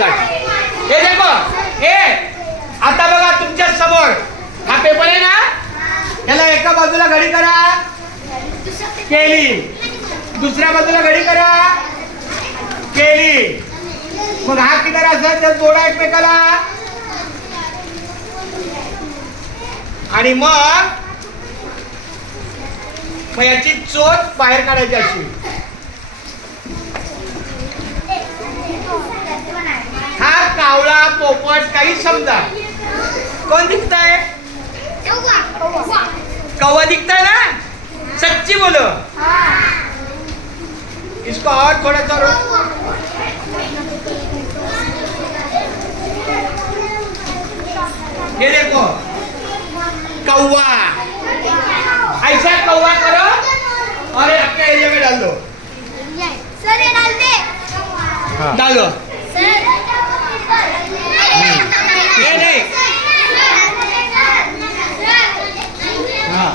हे देखो, हे आता बघा तुमच्या समोर हा पेपर आहे ना, याला एका बाजूला घडी करा, केली. दुसऱ्या बाजूला घडी करा, केली. मग हा किती असं तर जोडा एकमेकाला आणि मग याची चोच बाहेर काढायची अशी. हा कावळा पोपट काही समजा. कोण दिखताय? कौवा दिखता है ना? सच्ची बोलो. इसको और थोड़ा सा ये देखो कौवा. ऐसा कौवा करो और अपने एरिया में डाल दो. सर ये डाल दे. डालो. ये नहीं. हाँ